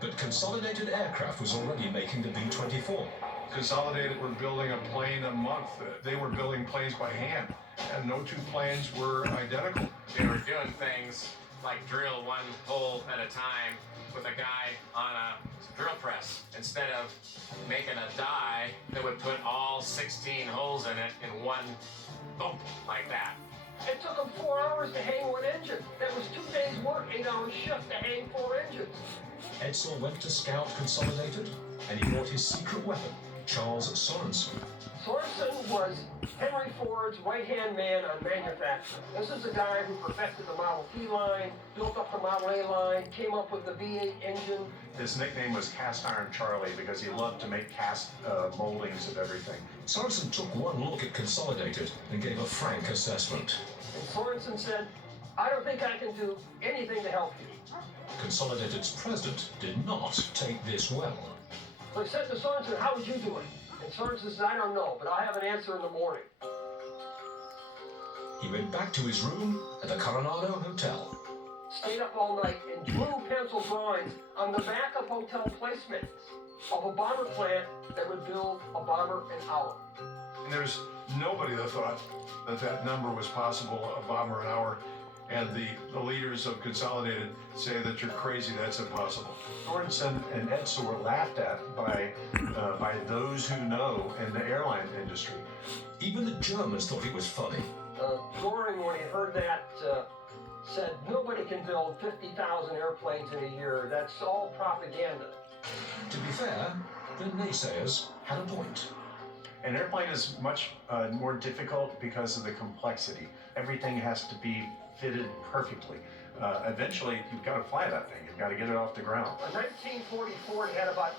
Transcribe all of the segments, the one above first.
But Consolidated Aircraft was already making the B-24. Consolidated were building a plane a month. They were building planes by hand, and no two planes were identical. They were doing things like drill one hole at a time with a guy on a drill press instead of making a die that would put all 16 holes in it in one boom, like that. It took them 4 hours to hang one engine. That was 2 days' work, 8-hour shift to hang 4 engines. Edsel went to scout Consolidated, and he brought his secret weapon, Charles Sorensen. Sorensen was Henry Ford's right-hand man on manufacturing. This is the guy who perfected the Model T line, built up the Model A line, came up with the V8 engine. His nickname was Cast Iron Charlie because he loved to make cast moldings of everything. Sorensen took one look at Consolidated and gave a frank assessment. And Sorensen said, "I don't think I can do anything to help you." Consolidated's president did not take this well. So I said to Sorensen, "How would you do it?" And Sorensen said, "I don't know, but I'll have an answer in the morning." He went back to his room at the Coronado Hotel. Stayed up all night and drew pencil drawings on the back of hotel placemats of a bomber plant that would build a bomber an hour. And there's nobody that thought that that number was possible, a bomber an hour. And the leaders of Consolidated say that you're crazy, that's impossible. Sorensen and Edsel were laughed at by those who know in the airline industry. Even the Germans thought it was funny. Goring, when he heard that, said, "Nobody can build 50,000 airplanes in a year. That's all propaganda." To be fair, the naysayers had a point. An airplane is much more difficult because of the complexity. Everything has to be fitted perfectly. Eventually, you've got to fly that thing. You've got to get it off the ground. A 1944 had about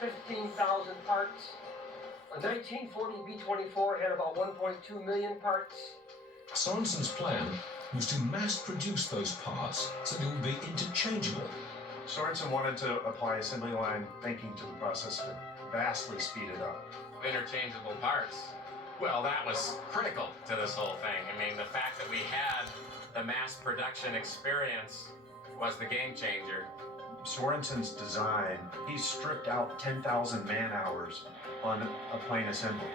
15,000 parts. A 1940 B-24 had about 1.2 million parts. Sorensen's plan was to mass produce those parts so they would be interchangeable. Sorensen wanted to apply assembly line thinking to the process to vastly speed it up. Interchangeable parts. Well, that was critical to this whole thing. I mean, the fact that we had the mass production experience was the game changer. Sorensen's design, he stripped out 10,000 man-hours on a plane assembly.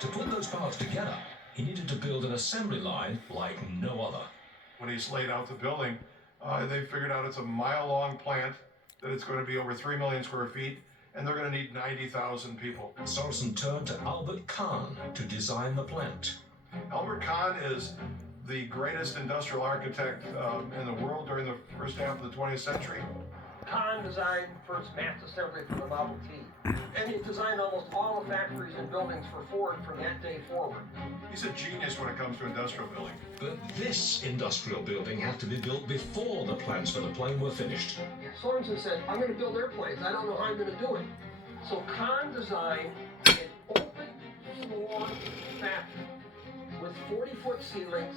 To put those parts together, he needed to build an assembly line like no other. When he's laid out the building, they figured out it's a mile-long plant, that it's going to be over 3 million square feet, and they're going to need 90,000 people. Sorensen turned to Albert Kahn to design the plant. Albert Kahn is the greatest industrial architect in the world during the first half of the 20th century. Kahn designed first mass assembly for the Model T. And he designed almost all the factories and buildings for Ford from that day forward. He's a genius when it comes to industrial building. But this industrial building had to be built before the plans for the plane were finished. Sorensen said, "I'm going to build airplanes. I don't know how I'm going to do it." So Kahn designed an open floor factory with 40-foot ceilings,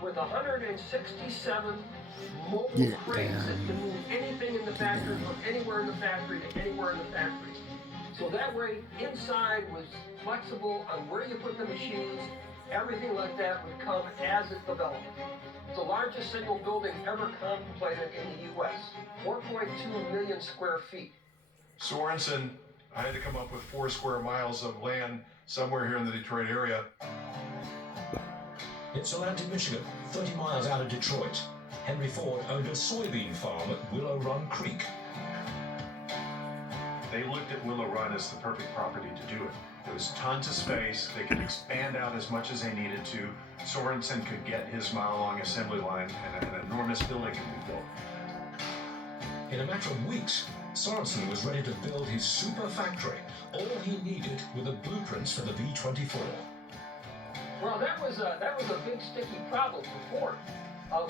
with 167 mobile cranes that can move anything in the factory from anywhere in the factory to anywhere in the factory. So that way, inside was flexible on where you put the machines. Everything like that would come as it developed. It's the largest single building ever contemplated in the U.S., 4.2 million square feet. Sorensen had to come up with 4 square miles of land somewhere here in the Detroit area. It's Atlantic, Michigan, 30 miles out of Detroit. Henry Ford owned a soybean farm at Willow Run Creek. They looked at Willow Run as the perfect property to do it. There was tons of space. They could expand out as much as they needed to. Sorensen could get his mile-long assembly line, and an enormous building could be built. In a matter of weeks, Sorensen was ready to build his super factory. All he needed were the blueprints for the B-24. Well, that was a big sticky problem for Ford.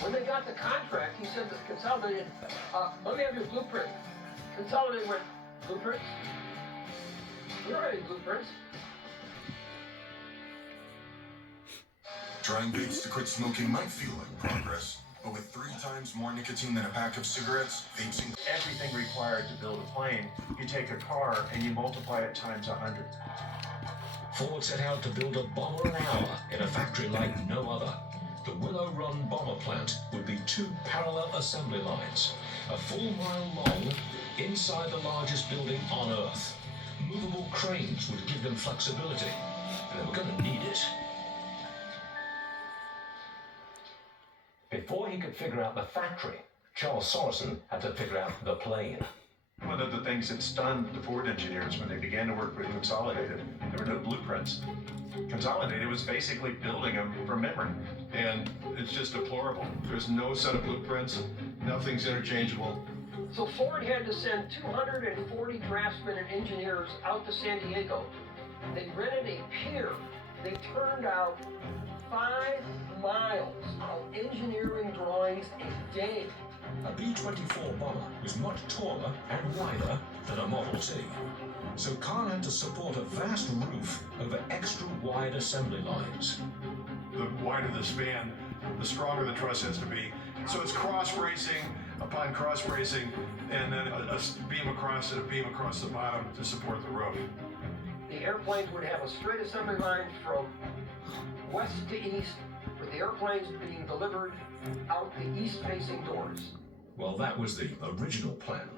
When they got the contract, he said to Consolidated, "Let me have your blueprint." Consolidated went, "Blueprints? We don't have any blueprints." Trying vapes to quit smoking might feel like progress, but with 3 times more nicotine than a pack of cigarettes, vapes Everything required to build a plane, you take a car and you multiply it times 100. Ford set out to build a bomber an hour in a factory like no other. The Willow Run bomber plant would be 2 parallel assembly lines, a full mile long, inside the largest building on Earth. Movable cranes would give them flexibility, and they were going to need it. Before he could figure out the factory, Charles Sorensen had to figure out the plane. One of the things that stunned the Ford engineers when they began to work with Consolidated, there were no blueprints. Consolidated was basically building them from memory. And it's just deplorable. There's no set of blueprints, nothing's interchangeable. So Ford had to send 240 draftsmen and engineers out to San Diego. They rented a pier. They turned out 5 miles of engineering drawings a day. A B-24 bomber was much taller and wider than a Model T. So Kahn had to support a vast roof over extra wide assembly lines. The wider the span, the stronger the truss has to be. So it's cross-bracing upon cross-bracing, and then a beam across and a beam across the bottom to support the roof. The airplanes would have a straight assembly line from west to east, with the airplanes being delivered out the east-facing doors. Well, that was the original plan.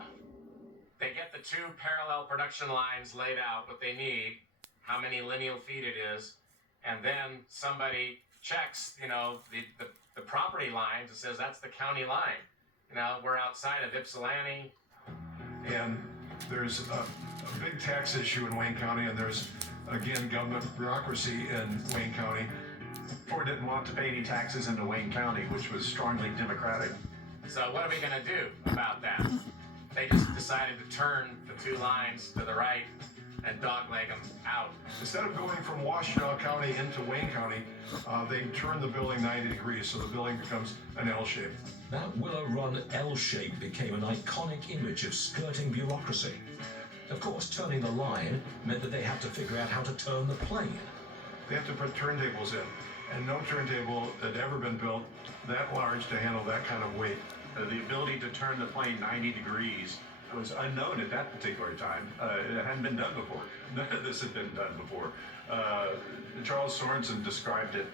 They get the 2 parallel production lines laid out, what they need, how many lineal feet it is, and then somebody checks, the property lines and says that's the county line. We're outside of Ypsilanti. And there's a big tax issue in Wayne County, and there's, again, government bureaucracy in Wayne County. Ford didn't want to pay any taxes into Wayne County, which was strongly Democratic. So what are we going to do about that? They just decided to turn the 2 lines to the right and dogleg them out. Instead of going from Washtenaw County into Wayne County, they turn the building 90 degrees, so the building becomes an L shape. That Willow Run L shape became an iconic image of skirting bureaucracy. Of course, turning the line meant that they had to figure out how to turn the plane. They have to put turntables in, and no turntable had ever been built that large to handle that kind of weight. The ability to turn the plane 90 degrees was unknown at that particular time. It hadn't been done before. None of this had been done before. Charles Sorensen described it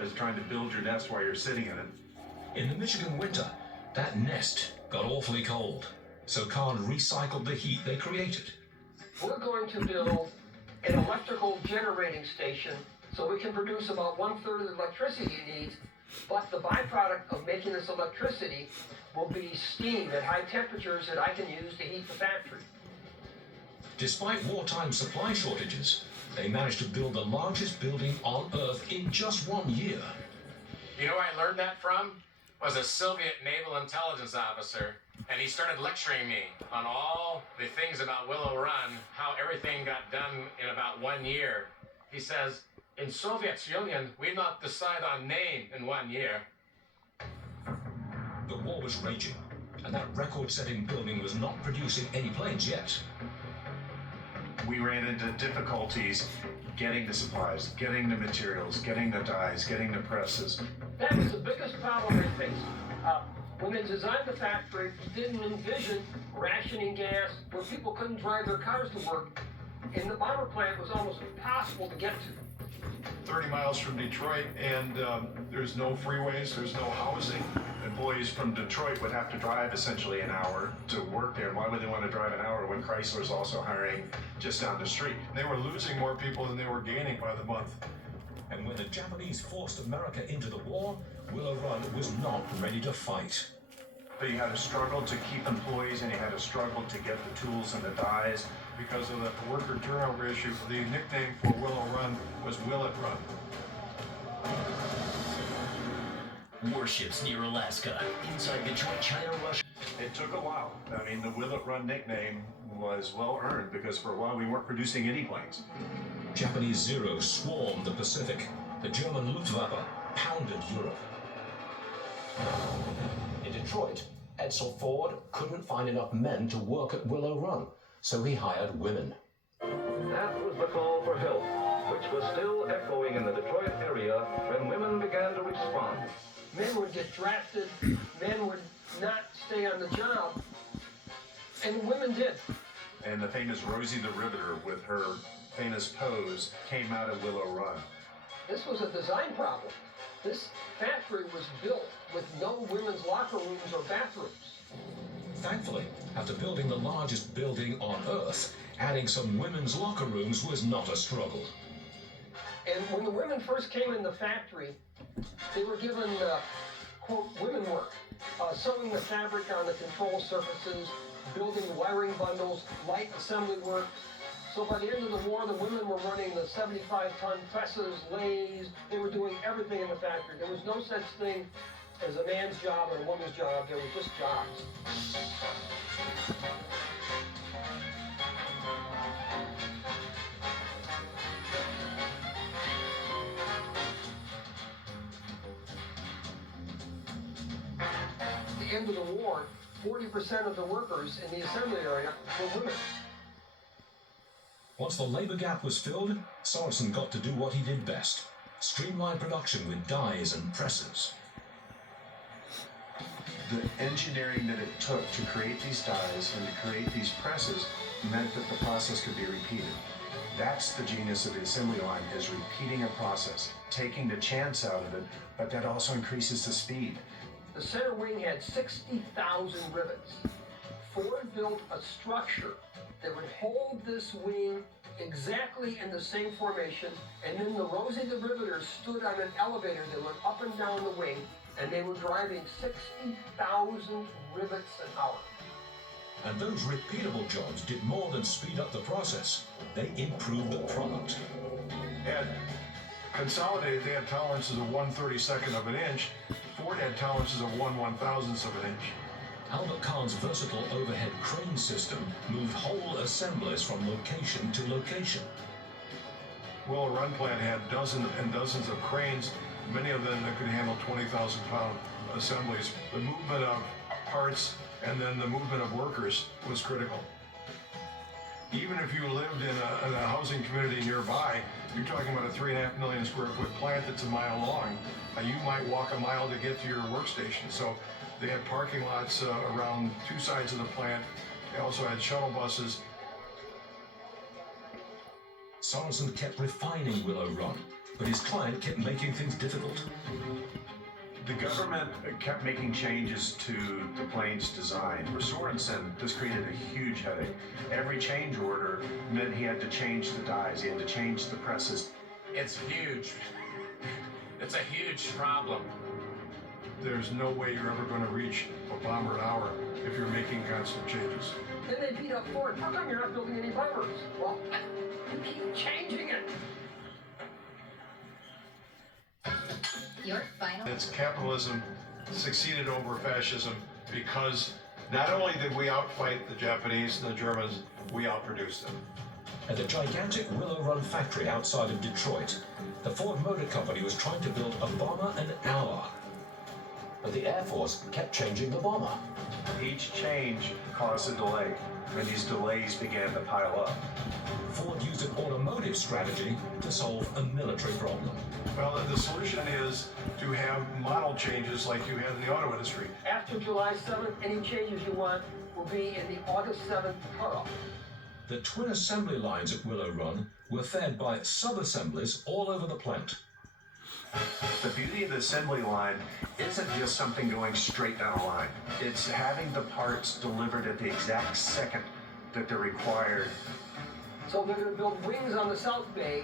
as trying to build your nest while you're sitting in it. In the Michigan winter, that nest got awfully cold, so Kahn recycled the heat they created. We're going to build an electrical generating station so we can produce about 1/3 of the electricity it needs, but the byproduct of making this electricity will be steam at high temperatures that I can use to heat the factory. Despite wartime supply shortages, they managed to build the largest building on Earth in just 1 year. You know where I learned that from? Was a Soviet naval intelligence officer, and he started lecturing me on all the things about Willow Run, how everything got done in about 1 year. He says, in Soviet Union, we not decide on name in 1 year. The war was raging, and that record-setting building was not producing any planes yet. We ran into difficulties getting the supplies, getting the materials, getting the dies, getting the presses. That was the biggest problem they faced. When they designed the factory, they didn't envision rationing gas where people couldn't drive their cars to work, and the bomber plant was almost impossible to get to. 30 miles from Detroit, and there's no freeways, there's no housing. Employees from Detroit would have to drive essentially an hour to work there. Why would they want to drive an hour when Chrysler's also hiring just down the street? They were losing more people than they were gaining by the month. And when the Japanese forced America into the war, Willow Run was not ready to fight. But you had to struggle to keep employees, and you had to struggle to get the tools and the dies. Because of the worker turnover issue, the nickname for Willow Run was Will It Run. Warships near Alaska, inside Detroit, China, Russia. It took a while. I mean, the Will It Run nickname was well earned because for a while we weren't producing any planes. Japanese Zeros swarmed the Pacific. The German Luftwaffe pounded Europe. In Detroit, Edsel Ford couldn't find enough men to work at Willow Run, so he hired women. That was the call for help, which was still echoing in the Detroit area when women began to respond. Men would get drafted, men would not stay on the job, and women did. And the famous Rosie the Riveter with her famous pose came out of Willow Run. This was a design problem. This factory was built with no women's locker rooms or bathrooms. Thankfully, after building the largest building on Earth, adding some women's locker rooms was not a struggle. And when the women first came in the factory, they were given, quote, women work, sewing the fabric on the control surfaces, building wiring bundles, light assembly work. So by the end of the war, the women were running the 75-ton presses, lathes. They were doing everything in the factory. There was no such thing as a man's job and a woman's job. There were just jobs. At the end of the war, 40% of the workers in the assembly area were women. Once the labor gap was filled, Sorensen got to do what he did best: streamline production with dies and presses. The engineering that it took to create these dies and to create these presses meant that the process could be repeated. That's the genius of the assembly line, is repeating a process, taking the chance out of it, but that also increases the speed. The center wing had 60,000 rivets. Ford built a structure that would hold this wing exactly in the same formation, and then the Rosie the Riveters stood on an elevator that went up and down the wing, and they were driving 60,000 rivets an hour. And those repeatable jobs did more than speed up the process. They improved the product. Had Consolidated, they had tolerances of 1/32 of an inch. Ford had tolerances of 1/1000th of an inch. Albert Kahn's versatile overhead crane system moved whole assemblies from location to location. Willow Run plant had dozens and dozens of cranes, many of them that could handle 20,000-pound assemblies. The movement of parts and then the movement of workers was critical. Even if you lived in a housing community nearby, you're talking about a 3.5 million square foot plant that's a mile long. You might walk a mile to get to your workstation. So they had parking lots around two sides of the plant. They also had shuttle buses. Sorensen kept refining Willow Run, but his client kept making things difficult. The government kept making changes to the plane's design. For Sorensen, this created a huge headache. Every change order meant he had to change the dies, he had to change the presses. It's huge. It's a huge problem. There's no way you're ever going to reach a bomber an hour if you're making constant changes. Then they beat up Ford. How come you're not building any bombers? Well, you keep changing it. Your final. It's capitalism succeeded over fascism because not only did we outfight the Japanese and the Germans, we outproduced them. At the gigantic Willow Run factory outside of Detroit, the Ford Motor Company was trying to build a bomber an hour. But the Air Force kept changing the bomber. Each change caused a delay, and these delays began to pile up. Ford used an automotive strategy to solve a military problem. Well, the solution is to have model changes like you had in the auto industry. After July 7th, any changes you want will be in the August 7th cutoff. The twin assembly lines at Willow Run were fed by sub-assemblies all over the plant. The beauty of the assembly line isn't just something going straight down a line. It's having the parts delivered at the exact second that they're required. So they're going to build wings on the south bay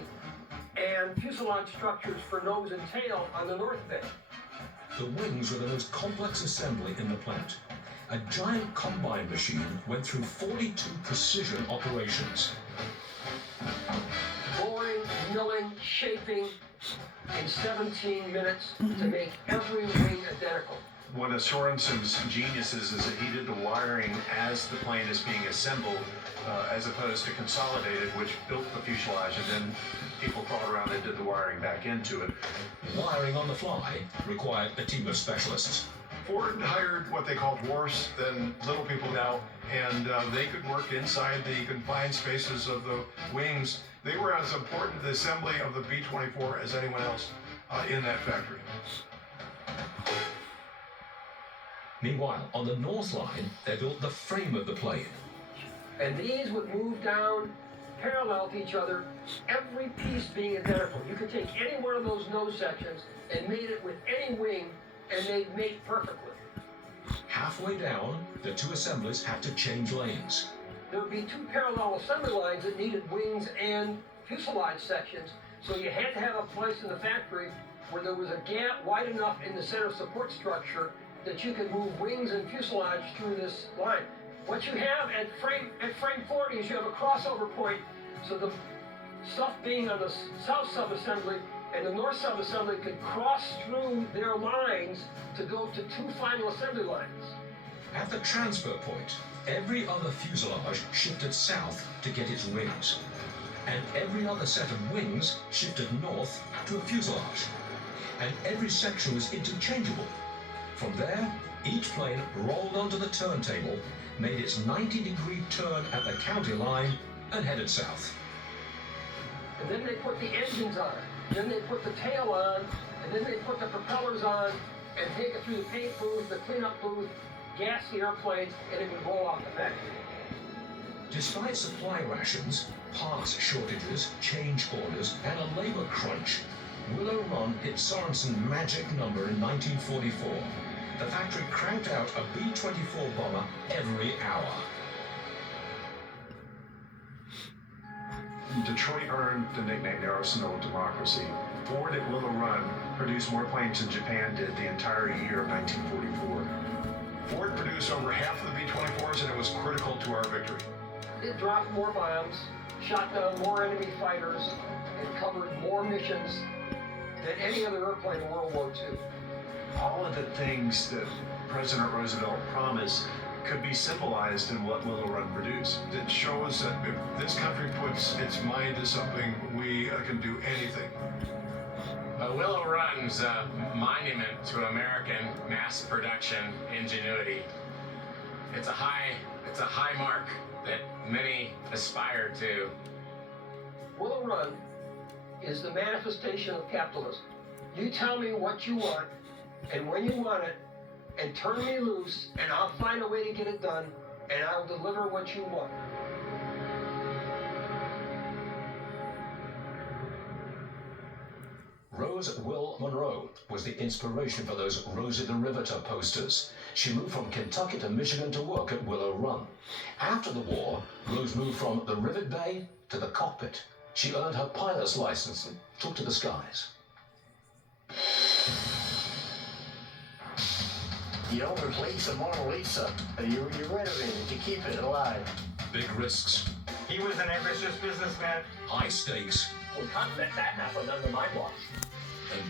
and fuselage structures for nose and tail on the north bay. The wings were the most complex assembly in the plant. A giant combine machine went through 42 precision operations. Boring, milling, shaping in 17 minutes to make every wing identical. One of Sorensen's geniuses is that he did the wiring as the plane is being assembled, as opposed to consolidated, which built the fuselage and then people crawled around and did the wiring back into it. Wiring on the fly required a team of specialists. Ford hired what they called dwarfs, then little people now, and they could work inside the confined spaces of the wings. They were as important to the assembly of the B-24 as anyone else in that factory. Meanwhile, on the North Line, they built the frame of the plane. And these would move down parallel to each other, every piece being identical. You could take any one of those nose sections and mate it with any wing, and they'd mate perfectly. halfway down, the two assemblies had to change lanes. There would be two parallel assembly lines that needed wings and fuselage sections, so you had to have a place in the factory where there was a gap wide enough in the center support structure that you could move wings and fuselage through this line. What you have at frame 40 is you have a crossover point, so the stuff being on the south subassembly and the north subassembly could cross through their lines to go to two final assembly lines. At the transfer point, every other fuselage shifted south to get its wings, and every other set of wings shifted north to a fuselage, and every section was interchangeable. From there, each plane rolled onto the turntable, made its 90-degree turn at the county line, and headed south. And then they put the engines on, then they put the tail on, and then they put the propellers on, and take it through the paint booth, the cleanup booth, gas the airplane, and it would roll off the factory. Despite supply rations, parts shortages, change orders, and a labor crunch, Willow Run hit Sorensen's magic number in 1944. The factory cranked out a B-24 bomber every hour. Detroit earned the nickname the Arsenal of Democracy. Ford at Willow Run produced more planes than Japan did the entire year of 1944. Ford produced over half of the B-24s, and it was critical to our victory. It dropped more bombs, shot down more enemy fighters, and covered more missions than any other airplane in World War II. All of the things that President Roosevelt promised could be symbolized in what Willow Run produced. It shows that if this country puts its mind to something, we can do anything. Willow Run's a monument to American mass production ingenuity. It's a high mark that many aspire to. Willow Run is the manifestation of capitalism. You tell me what you want and when you want it, and turn me loose, and I'll find a way to get it done, and I'll deliver what you want. Rose Will Monroe was the inspiration for those Rosie the Riveter posters. She moved from Kentucky to Michigan to work at Willow Run. After the war, Rose moved from the rivet bay to the cockpit. She earned her pilot's license and took to the skies. You don't replace a Mona Lisa. You renovate it to keep it alive. Big risks. He was an ambitious businessman. High stakes. Well, that happened under my watch. And